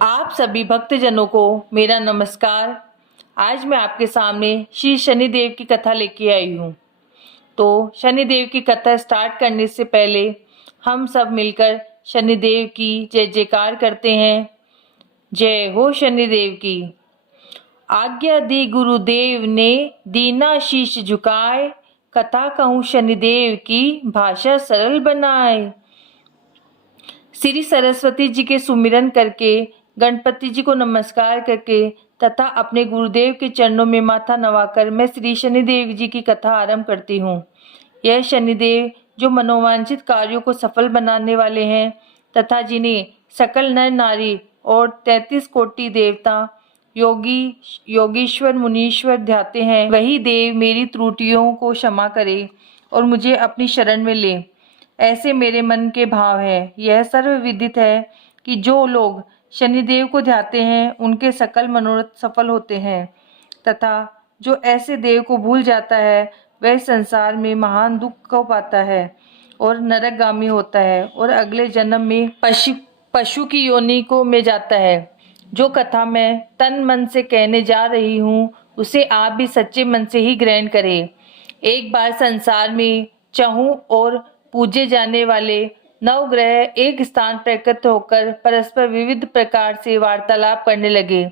आप सभी भक्तजनों को मेरा नमस्कार। आज मैं आपके सामने श्री शनिदेव की कथा लेके आई हूँ। तो शनिदेव की कथा स्टार्ट करने से पहले हम सब मिलकर शनिदेव की जय जयकार करते हैं। जय हो शनिदेव की। आज्ञा दी गुरुदेव ने, दीना शीश झुकाए, कथा कहूँ शनिदेव की, भाषा सरल बनाए। श्री सरस्वती जी के सुमिरन करके, गणपति जी को नमस्कार करके तथा अपने गुरुदेव के चरणों में माथा नवाकर मैं श्री शनिदेव जी की कथा आरंभ करती हूँ। यह शनिदेव जो मनोवांछित कार्यों को सफल बनाने वाले हैं तथा जिन्हें सकल नर नारी और 33 कोटि देवता योगी योगीश्वर मुनीश्वर ध्याते हैं, वही देव मेरी त्रुटियों को क्षमा करे और मुझे अपनी शरण में ले, ऐसे मेरे मन के भाव है। यह सर्वविदित है कि जो लोग शनिदेव को ध्याते हैं उनके सकल मनोरथ सफल होते हैं तथा जो ऐसे देव को भूल जाता है वह संसार में महान दुख को पाता है और नरकगामी होता है और अगले जन्म में पशु की योनि को में जाता है। जो कथा मैं तन मन से कहने जा रही हूँ उसे आप भी सच्चे मन से ही ग्रहण करें। एक बार संसार में चहु और पूजे जाने वाले नवग्रह एक स्थान पर एकत्र होकर परस्पर विविध प्रकार से वार्तालाप करने लगे।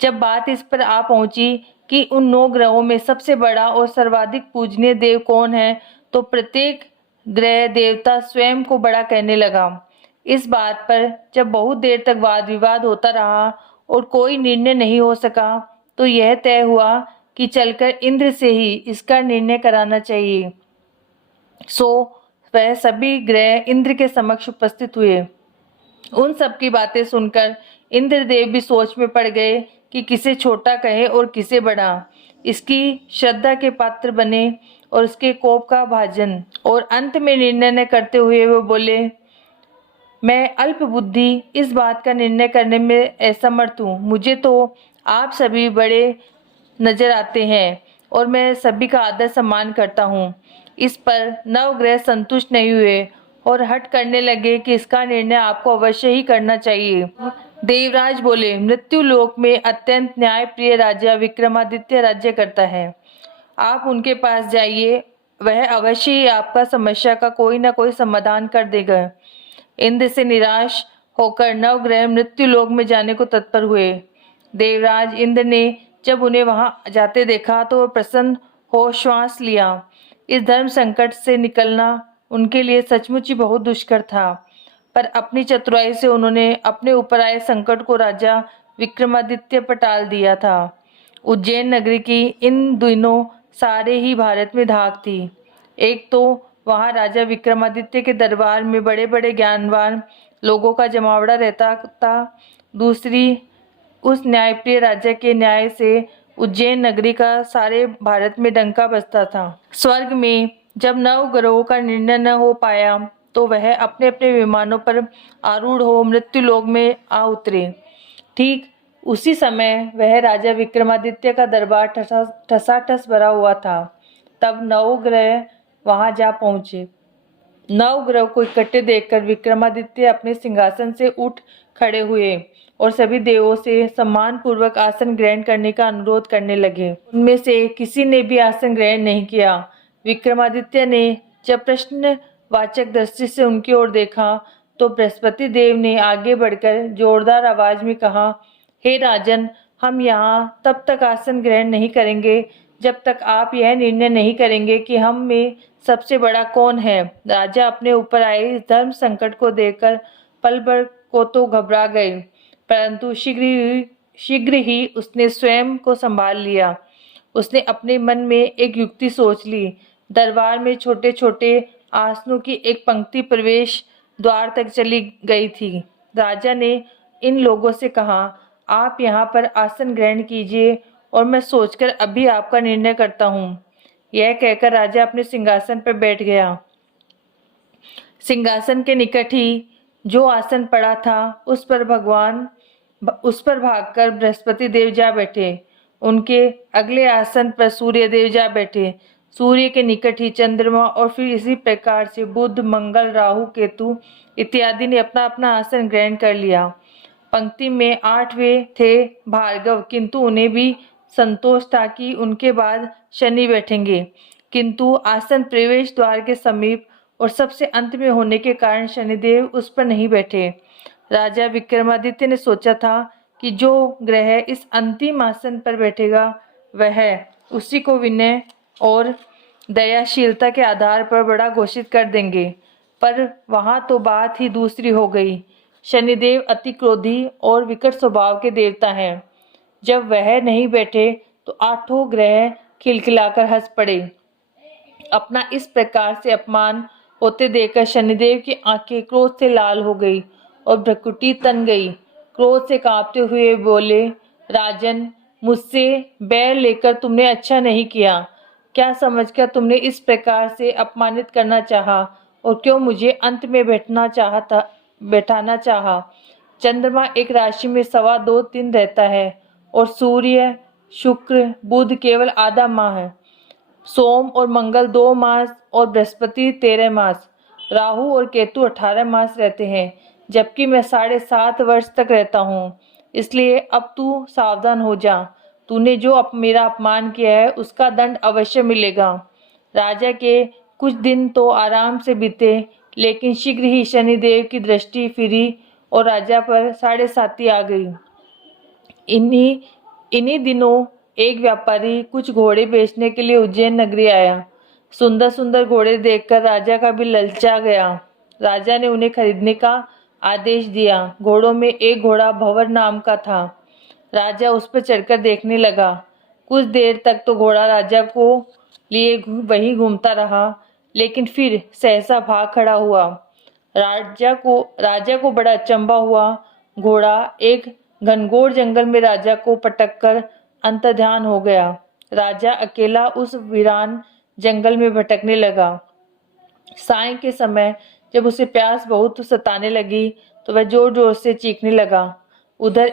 जब बात इस पर आ पहुंची कि उन 9 ग्रहों में सबसे बड़ा और सर्वाधिक पूजनीय देव कौन है, तो प्रत्येक ग्रह देवता स्वयं को बड़ा कहने लगा। इस बात पर जब बहुत देर तक वाद विवाद होता रहा और कोई निर्णय नहीं हो सका, तो यह तय हुआ कि चलकर इंद्र से ही इसका निर्णय कराना चाहिए। सो वह सभी ग्रह इंद्र के समक्ष उपस्थित हुए। उन सब की बातें सुनकर इंद्रदेव भी सोच में पड़ गए कि किसे छोटा कहे और किसे बड़ा। इसकी श्रद्धा के पात्र बने और उसके कोप का भाजन, और अंत में निर्णय न करते हुए वो बोले, मैं अल्प बुद्धि इस बात का निर्णय करने में असमर्थ हूँ। मुझे तो आप सभी बड़े नजर आते हैं और मैं सभी का आदर सम्मान करता हूँ। इस पर नवग्रह संतुष्ट नहीं हुए और हट करने लगे कि इसका निर्णय आपको अवश्य ही करना चाहिए। देवराज बोले, मृत्यु लोक में अत्यंत न्यायप्रिय राजा विक्रमादित्य राज्य करता है। आप उनके पास जाइए, वह अवश्य ही आपका समस्या का कोई न कोई समाधान कर देगा। इंद्र से निराश होकर नवग्रह मृत्यु लोक में जाने को तत्पर हुए। देवराज इंद्र ने जब उन्हें वहां जाते देखा तो प्रसन्न हो श्वास लिया। इस धर्म संकट से निकलना उनके लिए सचमुच ही बहुत दुष्कर था, पर अपनी चतुराई से उन्होंने अपने ऊपर आए संकट को राजा विक्रमादित्य पर टाल दिया था। उज्जैन नगरी की इन दिनों सारे ही भारत में धाक थी। एक तो वहां राजा विक्रमादित्य के दरबार में बड़े बड़े ज्ञानवान लोगों का जमावड़ा रहता था, दूसरी उस न्यायप्रिय राजा के न्याय से उज्जैन नगरी का सारे भारत में डंका बजता था। स्वर्ग में जब नवग्रहों का निर्णय न हो पाया तो वह अपने अपने विमानों पर आरूढ़ हो मृत्यु लोक में आ उतरे। ठीक उसी समय वह राजा विक्रमादित्य का दरबार ठसाठस भरा हुआ था। तब नवग्रह वहां जा पहुंचे। नवग्रह को इकट्ठे देखकर विक्रमादित्य अपने सिंहासन से उठ खड़े हुए और सभी देवों से सम्मान पूर्वक आसन ग्रहण करने का अनुरोध करने लगे। उनमें से किसी ने भी आसन ग्रहण नहीं किया। विक्रमादित्य ने जब प्रश्नवाचक दृष्टि से उनकी ओर देखा तो बृहस्पति देव ने आगे बढ़कर जोरदार आवाज में कहा, हे राजन, हम यहाँ तब तक आसन ग्रहण नहीं करेंगे जब तक आप यह निर्णय नहीं करेंगे कि हम में सबसे बड़ा कौन है। राजा अपने ऊपर आए इस धर्म संकट को देखकर पल भर को तो घबरा गए, परंतु शीघ्र ही उसने स्वयं को संभाल लिया। उसने अपने मन में एक युक्ति सोच ली। दरबार में छोटे छोटे आसनों की एक पंक्ति प्रवेश द्वार तक चली गई थी। राजा ने इन लोगों से कहा, आप यहाँ पर आसन ग्रहण कीजिए और मैं सोचकर अभी आपका निर्णय करता हूँ। यह कहकर राजा अपने सिंहासन पर बैठ गया। सिंहासन के निकट ही जो आसन पड़ा था उस पर भागकर बृहस्पति देव जा बैठे। उनके अगले आसन पर सूर्य देव जा बैठे। सूर्य के निकट ही चंद्रमा और फिर इसी प्रकार से बुध, मंगल, राहु, केतु इत्यादि ने अपना अपना आसन ग्रहण कर लिया। पंक्ति में 8वें थे भार्गव, किंतु उन्हें भी संतोष था कि उनके बाद शनि बैठेंगे, किंतु आसन प्रवेश द्वार के समीप और सबसे अंत में होने के कारण शनिदेव उस पर नहीं बैठे। राजा विक्रमादित्य ने सोचा था कि जो ग्रह इस अंतिम आसन पर बैठेगा वह उसी को विनय और दयाशीलता के आधार पर बड़ा घोषित कर देंगे, पर वहां तो बात ही दूसरी हो गई। शनिदेव अति क्रोधी और विकट स्वभाव के देवता हैं। जब वह नहीं बैठे तो 8 ग्रह खिलखिलाकर हंस पड़े। अपना इस प्रकार से अपमान होते देखकर शनिदेव की आंखें क्रोध से लाल हो गई और भ्रुकुटी तन गई। क्रोध से कांपते हुए बोले, राजन, मुझसे बैर लेकर तुमने अच्छा नहीं किया। क्या समझकर तुमने इस प्रकार से अपमानित करना चाहा और क्यों मुझे अंत में बैठाना चाहा। चंद्रमा एक राशि में 2.25 दिन रहता है और सूर्य, शुक्र, बुध केवल आधा माह है। सोम और मंगल 2 मास और बृहस्पति 13 मास, राहु और केतु 18 मास रहते हैं, जबकि मैं 7.5 वर्ष तक रहता हूँ। इसलिए अब तू सावधान हो जा। तूने जो मेरा अपमान किया है उसका दंड अवश्य मिलेगा। राजा के कुछ दिन तो आराम से बीते, लेकिन शीघ्र ही शनिदेव की दृष्टि फिरी और राजा पर 7.5 आ गई। इन्हीं दिनों एक व्यापारी कुछ घोड़े बेचने के लिए उज्जैन नगरी आया। सुंदर सुंदर घोड़े देखकर राजा का भी ललचा गया। राजा ने उन्हें खरीदने का आदेश दिया। घोड़ों में एक घोड़ा भंवर नाम का था। राजा उस पर चढ़कर देखने लगा। कुछ देर तक तो घोड़ा राजा को लिए वहीं घूमता रहा, लेकिन फिर सहसा भाग खड़ा हुआ। राजा को बड़ा अचंभा हुआ। घोड़ा एक घनघोर जंगल में राजा को पटककर अंतर्ध्यान हो गया। राजा अकेला उस वीरान जंगल में भटकने लगा। साय के समय जब उसे प्यास बहुत सताने लगी तो वह जोर जोर से चीखने लगा। उधर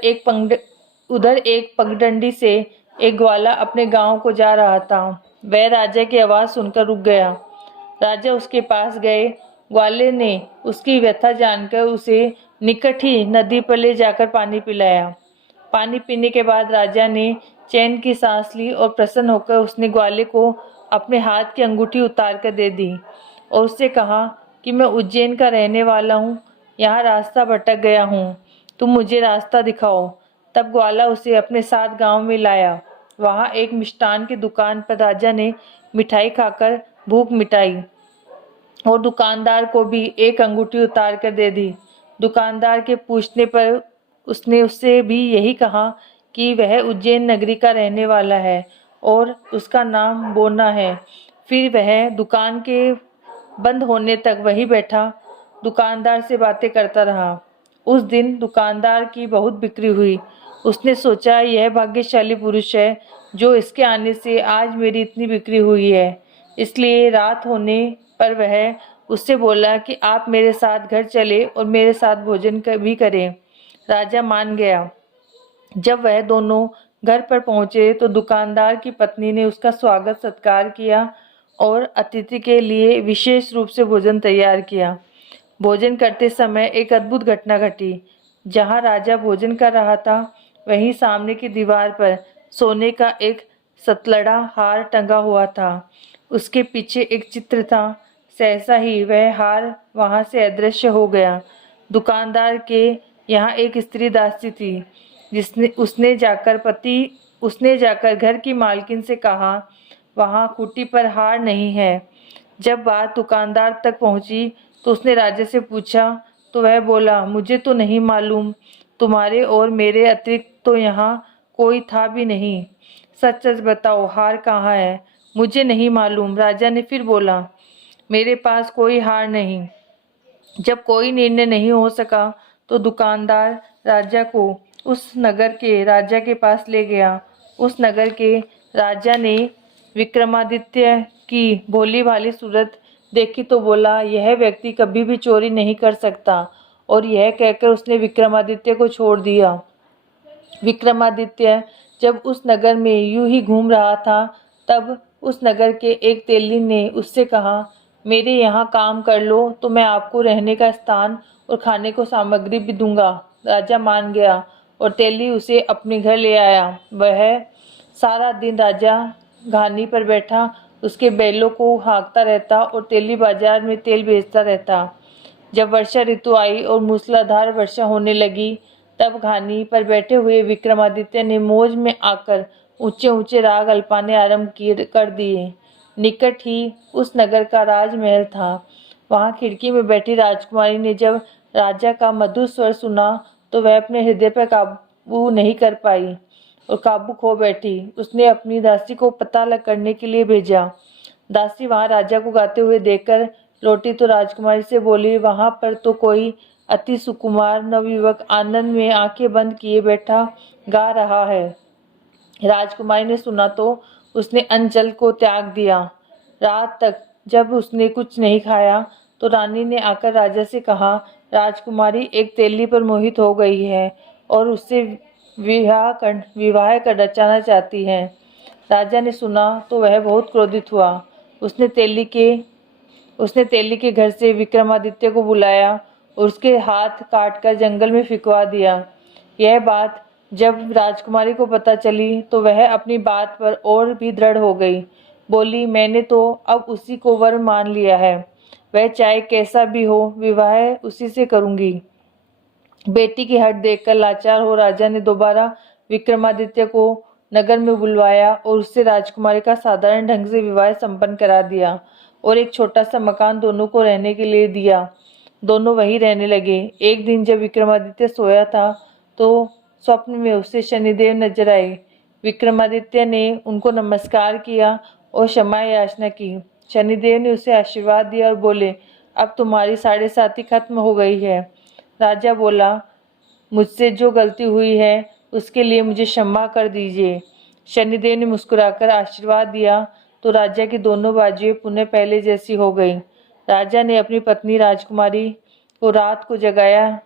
एक पगडंडी से एक ग्वाला अपने गांव को जा रहा था। वह राजा की आवाज सुनकर रुक गया। राजा उसके पास गए। ग्वाले ने उसकी व्यथा जानकर उसे निकट ही नदी पर ले जाकर पानी पिलाया। पानी पीने के बाद राजा ने चैन की सांस ली और प्रसन्न होकर उसने ग्वाले को अपने हाथ की अंगूठी उतार कर दे दी और उससे कहा कि मैं उज्जैन का रहने वाला हूँ, यहाँ रास्ता भटक गया हूँ, तुम मुझे रास्ता दिखाओ। तब ग्वाला उसे अपने साथ गांव में लाया। वहाँ एक मिष्ठान की दुकान पर राजा ने मिठाई खाकर भूख मिटाई और दुकानदार को भी एक अंगूठी उतार कर दे दी। दुकानदार के पूछने पर उसने उससे भी यही कहा कि वह उज्जैन नगरी का रहने वाला है और उसका नाम बोना है। फिर वह दुकान के बंद होने तक वहीं बैठा दुकानदार से बातें करता रहा। उस दिन दुकानदार की बहुत बिक्री हुई। उसने सोचा, यह भाग्यशाली पुरुष है जो इसके आने से आज मेरी इतनी बिक्री हुई है। इसलिए रात होने पर वह उससे बोला कि आप मेरे साथ घर चले और मेरे साथ भोजन भी करें। राजा मान गया। जब वह दोनों घर पर पहुंचे तो दुकानदार की पत्नी ने उसका स्वागत सत्कार किया और अतिथि के लिए विशेष रूप से भोजन तैयार किया। भोजन करते समय एक अद्भुत घटना घटी। जहां राजा भोजन कर रहा था वहीं सामने की दीवार पर सोने का एक सतलड़ा हार टंगा हुआ था। उसके पीछे एक चित्र था। सहसा ही वह हार वहां से अदृश्य हो गया। दुकानदार के यहाँ एक स्त्री दासी थी, उसने जाकर घर की मालकिन से कहा, वहाँ खूंटी पर हार नहीं है। जब बात दुकानदार तक पहुंची तो उसने राजा से पूछा तो वह बोला, मुझे तो नहीं मालूम, तुम्हारे और मेरे अतिरिक्त तो यहाँ कोई था भी नहीं। सच सच बताओ, हार कहाँ है? मुझे नहीं मालूम। राजा ने फिर बोला, मेरे पास कोई हार नहीं। जब कोई निर्णय नहीं हो सका तो दुकानदार राजा को उस नगर के राजा के पास ले गया। उस नगर के राजा ने विक्रमादित्य की भोली भाली सूरत देखी तो बोला, यह व्यक्ति कभी भी चोरी नहीं कर सकता, और यह कहकर उसने विक्रमादित्य को छोड़ दिया। विक्रमादित्य जब उस नगर में यूं ही घूम रहा था तब उस नगर के एक तेली ने उससे कहा, मेरे यहाँ काम कर लो तो मैं आपको रहने का स्थान और खाने को सामग्री भी दूंगा। राजा मान गया और तेली उसे अपने घर ले आया। वह सारा दिन राजा घानी पर बैठा उसके बैलों को हाँकता रहता और तेली बाजार में तेल बेचता रहता। जब वर्षा ऋतु आई और मूसलाधार वर्षा होने लगी, तब घानी पर बैठे हुए विक्रमादित्य ने मौज में आकर ऊंचे ऊंचे राग अल्पाने आरंभ कर दिए। निकट ही उस नगर का राजमहल था। वहां खिड़की में बैठी राजकुमारी ने जब राजा का मधुर स्वर सुना तो वह अपने हृदय पर काबू नहीं कर पाई और काबू खो बैठी। उसने अपनी दासी को पता करने के लिए भेजा। दासी वहां राजा को गाते हुए देखकर लौटी तो राजकुमारी से बोली, वहां पर तो कोई अति सुकुमार नवयुवक आनंद में आंखें बंद किए बैठा गा रहा है। राजकुमारी ने सुना तो उसने अन्न जल को त्याग दिया। रात तक जब उसने कुछ नहीं खाया तो रानी ने आकर राजा से कहा, राजकुमारी एक तेली पर मोहित हो गई है और उससे विवाह कर रचाना चाहती है। राजा ने सुना तो वह बहुत क्रोधित हुआ। उसने तेली के घर से विक्रमादित्य को बुलाया और उसके हाथ काटकर जंगल में फिकवा दिया। यह बात जब राजकुमारी को पता चली तो वह अपनी बात पर और भी दृढ़ हो गई। बोली, मैंने तो अब उसी को वर मान लिया है। वह चाहे कैसा भी हो, विवाह उसी से करूंगी। बेटी की हट देखकर लाचार हो राजा ने दोबारा विक्रमादित्य को नगर में बुलवाया और उससे राजकुमारी का साधारण ढंग से विवाह संपन्न करा दिया और एक छोटा सा मकान दोनों को रहने के लिए दिया। दोनों वहीं रहने लगे। एक दिन जब विक्रमादित्य सोया था तो स्वप्न में उसे शनिदेव नजर आए। विक्रमादित्य ने उनको नमस्कार किया और क्षमा याचना की। शनिदेव ने उसे आशीर्वाद दिया और बोले, अब तुम्हारी 7.5 खत्म हो गई है। राजा बोला, मुझसे जो गलती हुई है उसके लिए मुझे क्षमा कर दीजिए। शनिदेव ने मुस्कुराकर आशीर्वाद दिया तो राजा की दोनों बाजुएं पुनः पहले जैसी हो गई। राजा ने अपनी पत्नी राजकुमारी को रात को जगाया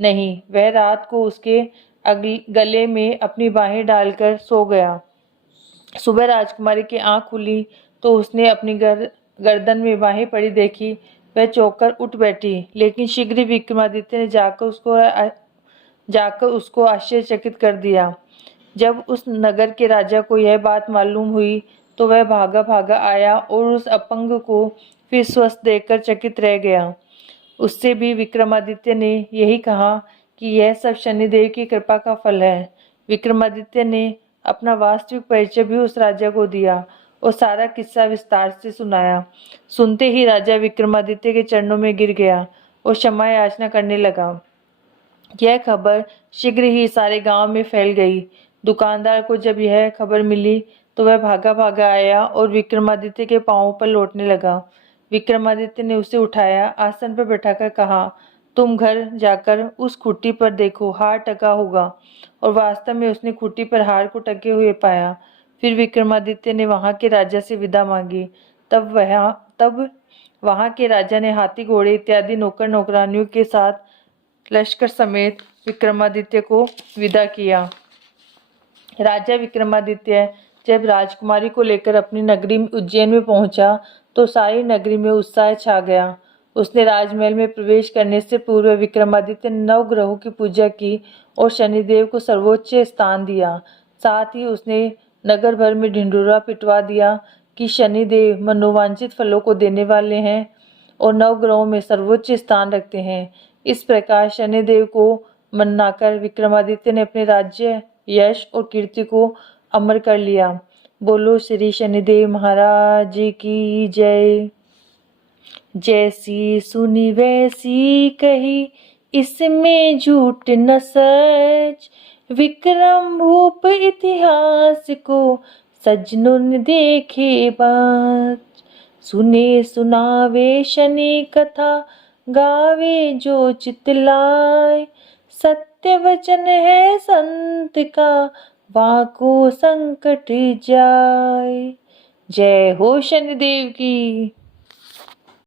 नहीं। वह रात को उसके गले में अपनी बाहें डालकर सो गया। सुबह राजकुमारी की आंख खुली तो उसने अपनी गर्दन में बाहें पड़ी देखी। वह चौंक कर उठ बैठी, लेकिन शीघ्र ही विक्रमादित्य ने जाकर उसको आश्चर्यचकित कर दिया। जब उस नगर के राजा को यह बात मालूम हुई तो वह भागा भागा आया और उस अपंग को फिर स्वस्थ देखकर चकित रह गया। उससे भी विक्रमादित्य ने यही कहा कि यह सब शनिदेव की कृपा का फल है। विक्रमादित्य ने अपना वास्तविक परिचय भी उस राजा को दिया और सारा किस्सा विस्तार से सुनाया। सुनते ही राजा विक्रमादित्य के चरणों में गिर गया और क्षमा याचना करने लगा। यह खबर शीघ्र ही सारे गांव में फैल गई। दुकानदार को जब यह खबर मिली तो वह भागा भागा आया और विक्रमादित्य के पांवों पर लौटने लगा। विक्रमादित्य ने उसे उठाया, आसन पर बैठाकर कहा, तुम घर जाकर उस खुट्टी पर देखो, हार टका होगा। और वास्तव में उसने खुट्टी पर हार को टके हुए पाया। फिर विक्रमादित्य ने वहां के राजा से विदा मांगी। तब वहां के राजा ने हाथी घोड़े इत्यादि नौकर नौकरानियों के साथ लश्कर समेत विक्रमादित्य को विदा किया। राजा विक्रमादित्य जब राजकुमारी को लेकर अपनी नगरी उज्जैन में पहुंचा तो सारी नगरी में उत्साह छा गया। उसने राजमहल में प्रवेश करने से पूर्व विक्रमादित्य ने 9 ग्रहों की पूजा की और शनिदेव को सर्वोच्च स्थान दिया। साथ ही उसने नगर भर में ढिंढोरा पिटवा दिया कि शनिदेव मनोवांछित फलों को देने वाले हैं और 9 ग्रहों में सर्वोच्च स्थान रखते हैं। इस प्रकार शनिदेव को मनाकर विक्रमादित्य ने अपने राज्य, यश और कीर्ति को अमर कर लिया। बोलो श्री शनिदेव महाराज की जय। जैसी सुनी वैसी कही, इसमें झूठ न सच। विक्रम भूप इतिहास को सज्जनों ने देखे बात। सुने सुनावे शनि कथा, गावे जो चितलाए। सत्य वचन है संत का, वाको संकट जाए। जय हो शनिदेव की।